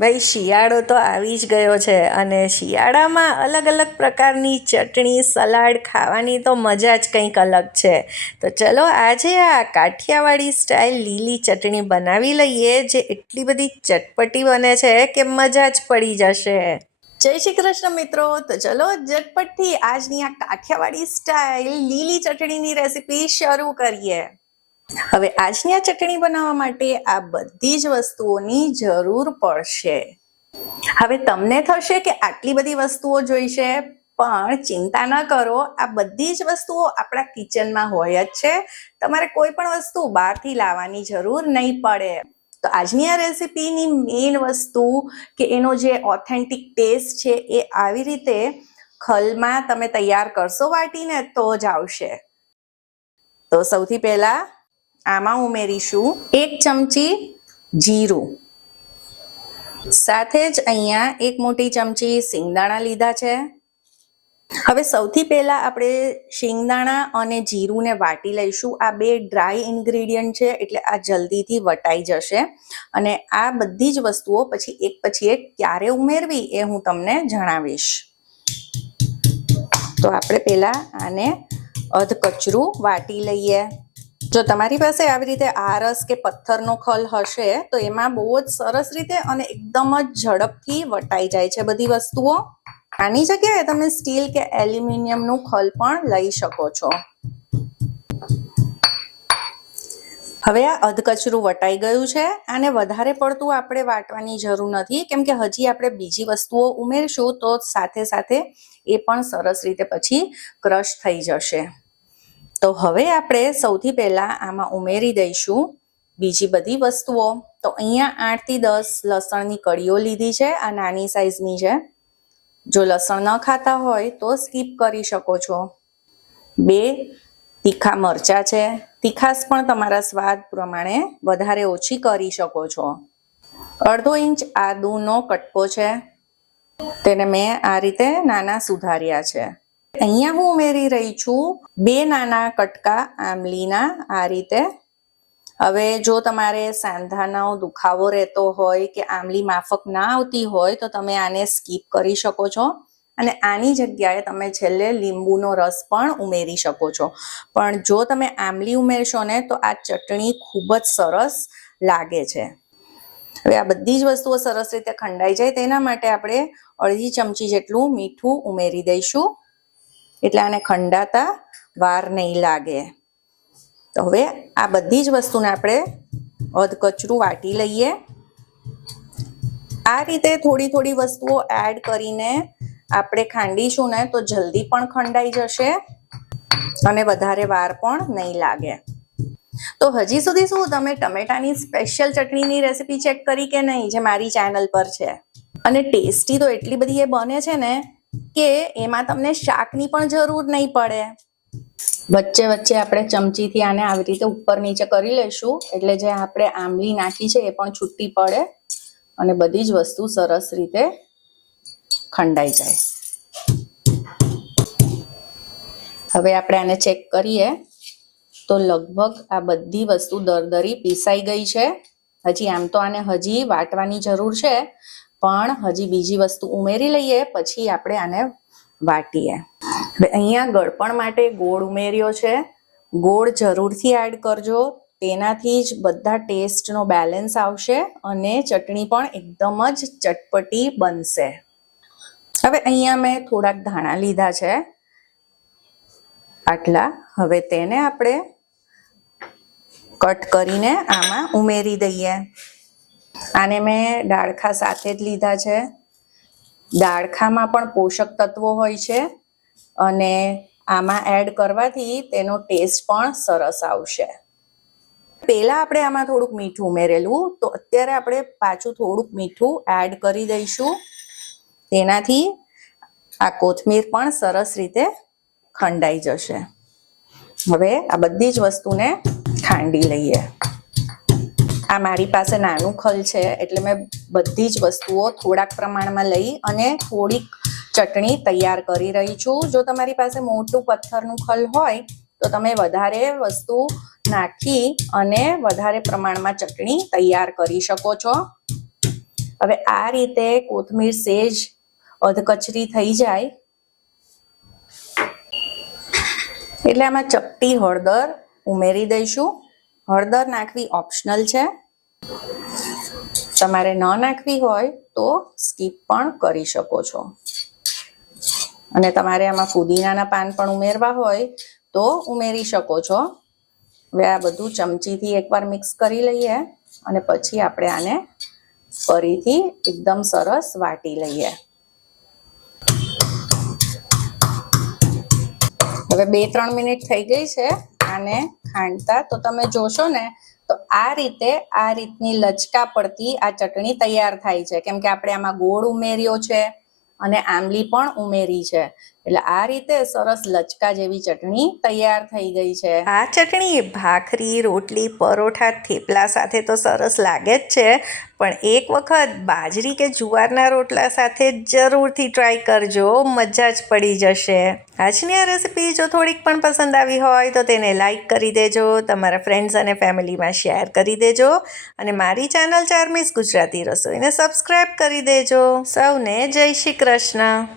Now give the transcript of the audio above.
ભાઈ શિયાળો તો આવી જ ગયો છે અને શિયાળામાં અલગ અલગ પ્રકારની ચટણી સલાડ ખાવાની તો મજા જ કંઈક અલગ છે. તો ચલો આજે આ કાઠિયાવાડી સ્ટાઇલ લીલી ચટણી બનાવી લઈએ, જે એટલી બધી ચટપટી બને છે કે મજા જ પડી જશે. જય શ્રી કૃષ્ણ મિત્રો. તો ચલો ઝટપટથી આજની આ કાઠિયાવાડી સ્ટાઇલ લીલી ચટણીની રેસીપી શરૂ કરીએ. હવે આજની આ ચટણી બનાવવા માટે આ બધી જ વસ્તુઓની જરૂર પડશે. હવે તમને થશે કે આટલી બધી વસ્તુઓ જોઈશે, પણ ચિંતા ન કરો, આ બધી જ વસ્તુઓ આપણા કિચનમાં હોય જ છે. તમારે કોઈ પણ વસ્તુ બહારથી લાવવાની જરૂર નહીં પડે. તો આજની આ રેસીપીની મેઇન વસ્તુ કે એનો જે ઓથેન્ટિક ટેસ્ટ છે એ આવી રીતે ખલમાં તમે તૈયાર કરશો વાટીને તો જ આવશે. તો સૌથી પહેલા આમાં ઉમેરીશું 1 ચમચી જીરું, સાથે જ અહીંયા 1 મોટી ચમચી સિંગદાણા લીધા છે. હવે સૌથી પહેલા આપણે સિંગદાણા અને જીરુંને વાટી લઈશું. આ બે ડ્રાય ઇન્ગ્રેડિયન્ટ છે એટલે આ જલ્દીથી વટાઈ જશે, અને આ બધી જ વસ્તુઓ પછી એક ક્યારે ઉમેરવી એ હું તમને જણાવીશ. તો આપણે પહેલા આને અધકચરું વાટી લઈએ. જો તમારી પાસે આવી રીતે આરસ કે પથ્થરનો ખલ હશે તો એમાં બહુ જ સરસ રીતે અને એકદમ જ ઝડપથી વટાઈ જાય છે બધી વસ્તુઓ. આની જગ્યાએ તમે સ્ટીલ કે એલ્યુમિનિયમનું ખલ પણ લઈ શકો છો. હવે આ અધકચરું વટાઈ ગયું છે. આને વધારે પડતું આપણે વાટવાની જરૂર નથી, કેમ કે હજી આપણે બીજી વસ્તુઓ ઉમેરશું તો સાથે સાથે એ પણ સરસ રીતે પછી ક્રશ થઈ જશે. તો હવે આપણે સૌથી પહેલા આમાં ઉમેરી દઈશું બીજી બધી વસ્તુઓ. તો અહીંયા 8 થી 10 લસણની કળીઓ લીધી છે. આ નાની સાઈઝની છે. જો લસણ ન ખાતા હોય તો સ્કીપ કરી શકો છો. 2 તીખા મરચાં છે. તીખાશ પણ તમારા સ્વાદ પ્રમાણે વધારે ઓછી કરી શકો છો. 1/2 ઇંચ આદુનો કટકો છે, તેને મેં આ રીતે નાના સુધાર્યા છે. અહીંયા હું ઉમેરી રહી છું 2 નાના કટકા આંબલીના, આ રીતે. હવે જો તમારે સાંધાનો દુખાવો રહેતો હોય કે આંબલી માફક ના આવતી હોય તો તમે આને સ્કીપ કરી શકો છો, અને આની જગ્યાએ તમે છેલ્લે લીંબુનો રસ પણ ઉમેરી શકો છો. પણ જો તમે આંબલી ઉમેરશો ને તો આ ચટણી ખૂબ જ સરસ લાગે છે. હવે આ બધી જ વસ્તુઓ સરસ રીતે ખંડાઈ જાય તેના માટે આપણે 1/2 ચમચી જેટલું મીઠું ઉમેરી દઈશું, એટલે આને ખંડાતા વાર નહીં લાગે. તો હવે આ બધી જ વસ્તુને આપણે અધકચરું વાટી લઈએ. આ રીતે થોડી થોડી વસ્તુઓ એડ કરીને આપણે ખાંડીશું ને તો જલ્દી પણ ખંડાઈ જશે અને વધારે વાર પણ નહીં લાગે. તો હજી સુધી શું તમે ટમેટાની સ્પેશિયલ ચટણીની રેસીપી ચેક કરી કે નહીં, જે મારી ચેનલ પર છે? અને ટેસ્ટી તો એટલી બધી એ બને છે ને કે એમાં તમને શાકની પણ જરૂર નહીં પડે. વચ્ચે વચ્ચે આપણે ચમચીથી આને આવી રીતે ઉપર નીચે કરી લઈશું, એટલે જે આપણે આંબલી નાખી છે એ પણ છૂટી પડે અને બધી જ વસ્તુ સરસ રીતે ખંડાઈ જાય. હવે આપણે આને ચેક કરીએ તો લગભગ આ બધી વસ્તુ દરદરી પીસાઈ ગઈ છે. હજી આમ તો આને હજી વાટવાની જરૂર છે, પણ હજી બીજી વસ્તુ ઉમેરી લઈએ પછી આપણે આને વાટીએ. હવે અહીંયા ગળપણ માટે ગોળ ઉમેર્યો છે. ગોળ જરૂરથી એડ કરજો, તેનાથી જ બધા ટેસ્ટનો બેલેન્સ આવશે અને ચટણી પણ એકદમ જ ચટપટી બનશે. હવે અહીંયા મેં થોડાક ધાણા લીધા છે, આટલા. હવે તેને આપણે કટ કરીને આમાં ઉમેરી દઈએ. આને મેં ડાળખા સાથે જ લીધા છે. ડાળખામાં પણ પોષક તત્વો હોય છે અને આમાં એડ કરવાથી તેનો ટેસ્ટ પણ સરસ આવશે. પહેલા આપણે આમાં થોડુંક મીઠું ઉમેરેલું, તો અત્યારે આપણે પાછું થોડુંક મીઠું એડ કરી દઈશું. તેનાથી આ કોથમીર પણ સરસ રીતે ખંડાઈ જશે. હવે આ બધી જ વસ્તુને ખાંડી લઈએ. આ મારી પાસે નાનું ખલ છે એટલે મેં બધી જ વસ્તુઓ થોડાક પ્રમાણમાં લઈ અને થોડીક ચટણી તૈયાર કરી રહી છું. જો તમારી પાસે મોટું પથ્થરનું ખલ હોય તો તમે વધારે વસ્તુ નાખી અને વધારે પ્રમાણમાં ચટણી તૈયાર કરી શકો છો. હવે આ રીતે કોથમીર સેજ અધકચરી થઈ જાય એટલે આમાં ચપટી હળદર ઉમેરી દઈશું. હળદર નાખવી ઓપ્શનલ છે, તમારે ન નાખવી હોય તો સ્કીપ પણ કરી શકો છો. અને તમારે આમાં ફુદીનાના પાન પણ ઉમેરવા હોય તો ઉમેરી શકો છો. હવે આ બધું ચમચીથી એકવાર મિક્સ કરી લઈએ અને પછી આપણે આને ફરીથી એકદમ સરસ વાટી લઈએ. હવે 2-3 મિનિટ થઈ ગઈ છે આને ખાંડતા, તો તમે જોશો ને તો આ રીતની લચકા પડતી આ ચટણી તૈયાર થાય છે, કેમ કે આપણે આમાં ગોળ ઉમેર્યો છે અને આંબલી પણ ઉમેરી છે, એટલે આ રીતે સરસ લચકા જેવી ચટણી તૈયાર થઈ ગઈ છે. આ ચટણી ભાખરી, રોટલી, પરોઠા, થેપલા સાથે તો સરસ લાગે જ છે, પણ એક વખત બાજરી કે જુવારના રોટલા સાથે જરૂરથી ટ્રાય કરજો, મજા જ પડી જશે. આજની આ રેસીપી જો થોડીક પણ પસંદ આવી હોય તો તેને લાઈક કરી દેજો, તમારા ફ્રેન્ડ્સ અને ફેમિલીમાં શેર કરી દેજો અને મારી ચેનલ ચાર્મીસ ગુજરાતી રસોઈને સબસ્ક્રાઈબ કરી દેજો. સૌને જય શ્રી કૃષ્ણ.